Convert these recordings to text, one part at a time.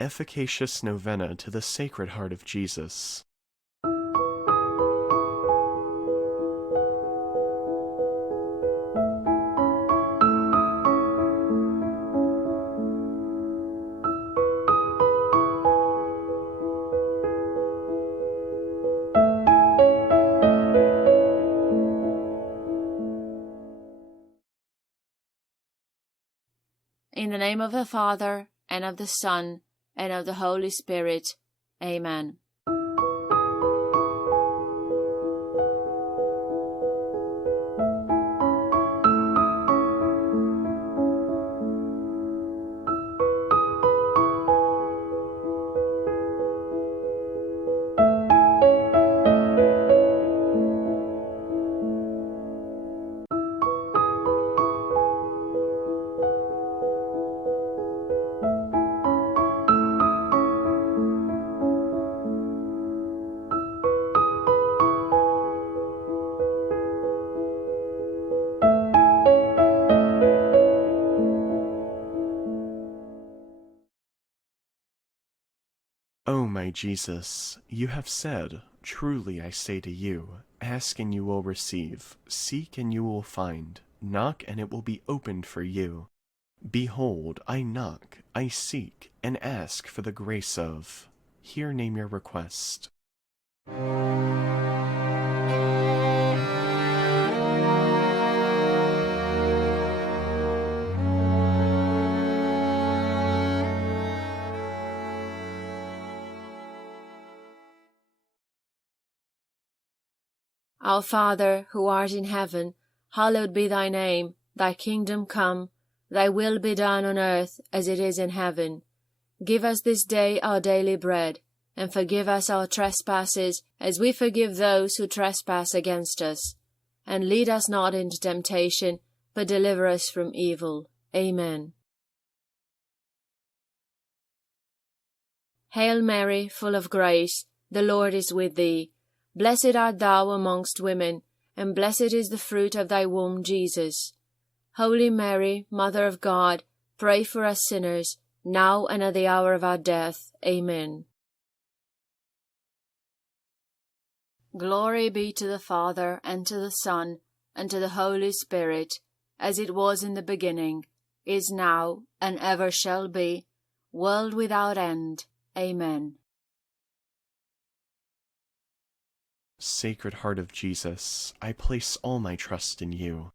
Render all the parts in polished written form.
Efficacious Novena to the Sacred Heart of Jesus. In the name of the Father, and of the Son, and of the Holy Spirit. Amen. O my Jesus, you have said, truly I say to you, ask and you will receive, seek and you will find, knock and it will be opened for you. Behold, I knock, I seek, and ask for the grace of. Here name your request. Our Father, who art in heaven, hallowed be thy name. Thy kingdom come, thy will be done on earth as it is in heaven. Give us this day our daily bread, and forgive us our trespasses as we forgive those who trespass against us. And lead us not into temptation, but deliver us from evil. Amen. Hail Mary, full of grace, the Lord is with thee. Blessed art thou amongst women, and blessed is the fruit of thy womb, Jesus. Holy Mary, Mother of God, pray for us sinners, now and at the hour of our death. Amen. Glory be to the Father, and to the Son, and to the Holy Spirit, as it was in the beginning, is now, and ever shall be, world without end. Amen. Sacred Heart of Jesus, I place all my trust in you.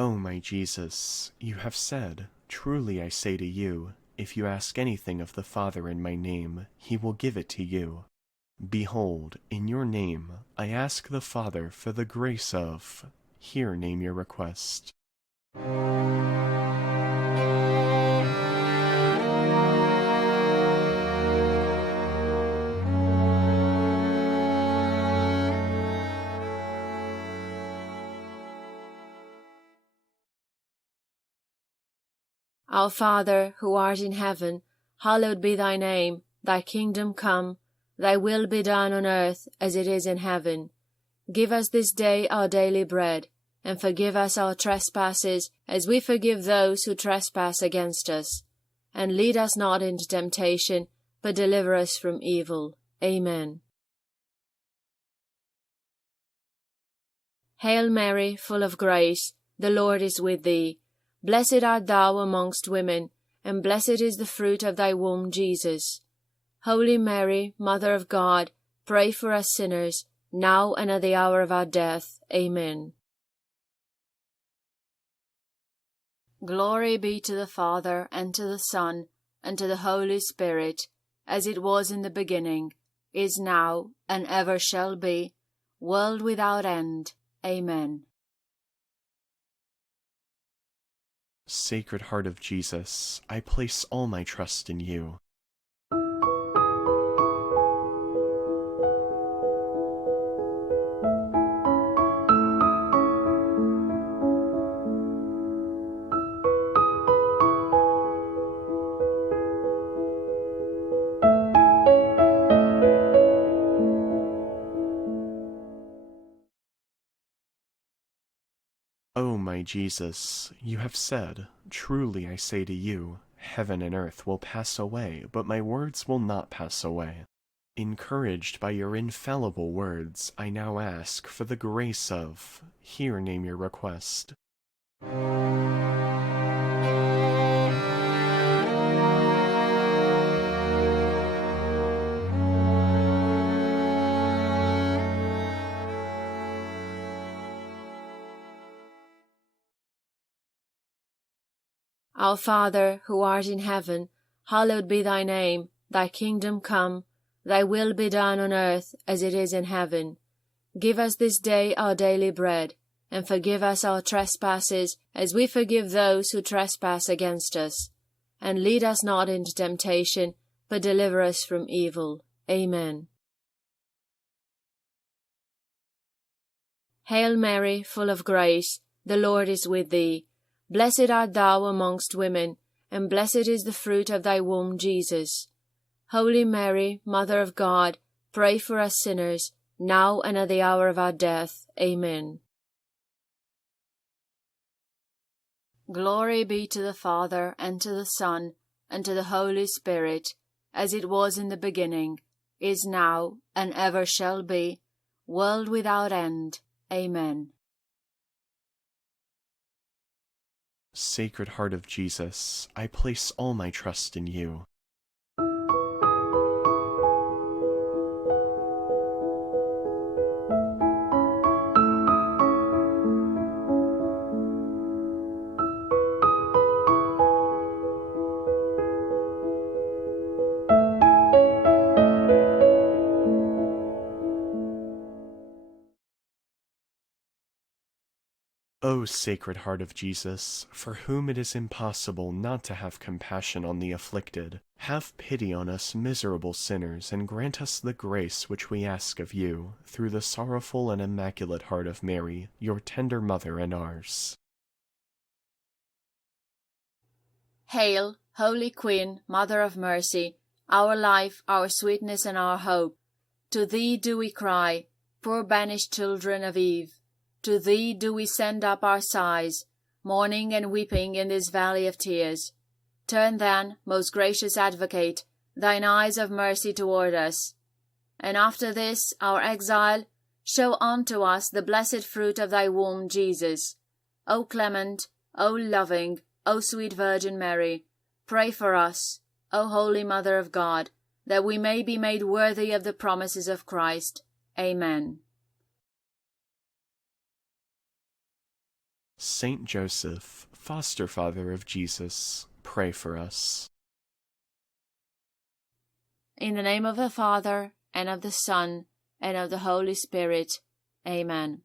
O my Jesus, you have said, truly I say to you, if you ask anything of the Father in my name, he will give it to you. Behold, in your name I ask the Father for the grace of. Here name your request. Our Father, who art in heaven, hallowed be thy name. Thy kingdom come, thy will be done on earth as it is in heaven. Give us this day our daily bread, and forgive us our trespasses as we forgive those who trespass against us. And lead us not into temptation, but deliver us from evil. Amen. Hail Mary, full of grace, the Lord is with thee. Blessed art thou amongst women, and blessed is the fruit of thy womb, Jesus. Holy Mary, Mother of God, pray for us sinners, now and at the hour of our death. Amen. Glory be to the Father, and to the Son, and to the Holy Spirit, as it was in the beginning, is now, and ever shall be, world without end. Amen. Sacred Heart of Jesus, I place all my trust in you. O my Jesus, you have said, truly I say to you, heaven and earth will pass away, but my words will not pass away. Encouraged by your infallible words, I now ask for the grace of, here name your request. Our Father, who art in heaven, hallowed be thy name. Thy kingdom come, thy will be done on earth as it is in heaven. Give us this day our daily bread, and forgive us our trespasses as we forgive those who trespass against us. And lead us not into temptation, but deliver us from evil. Amen. Hail Mary, full of grace, the Lord is with thee. Blessed art thou amongst women, and blessed is the fruit of thy womb, Jesus. Holy Mary, Mother of God, pray for us sinners, now and at the hour of our death. Amen. Glory be to the Father, and to the Son, and to the Holy Spirit, as it was in the beginning, is now, and ever shall be, world without end. Amen. Sacred Heart of Jesus, I place all my trust in you. O Sacred Heart of Jesus, for whom it is impossible not to have compassion on the afflicted, have pity on us miserable sinners, and grant us the grace which we ask of you, through the sorrowful and immaculate heart of Mary, your tender mother and ours. Hail, Holy Queen, Mother of Mercy, our life, our sweetness, and our hope. To thee do we cry, poor banished children of Eve. To thee do we send up our sighs, mourning and weeping in this valley of tears. Turn then, most gracious Advocate, thine eyes of mercy toward us. And after this, our exile, show unto us the blessed fruit of thy womb, Jesus. O clement, O loving, O sweet Virgin Mary, pray for us, O Holy Mother of God, that we may be made worthy of the promises of Christ. Amen. Saint Joseph, foster father of Jesus, pray for us. In the name of the Father, and of the Son, and of the Holy Spirit. Amen.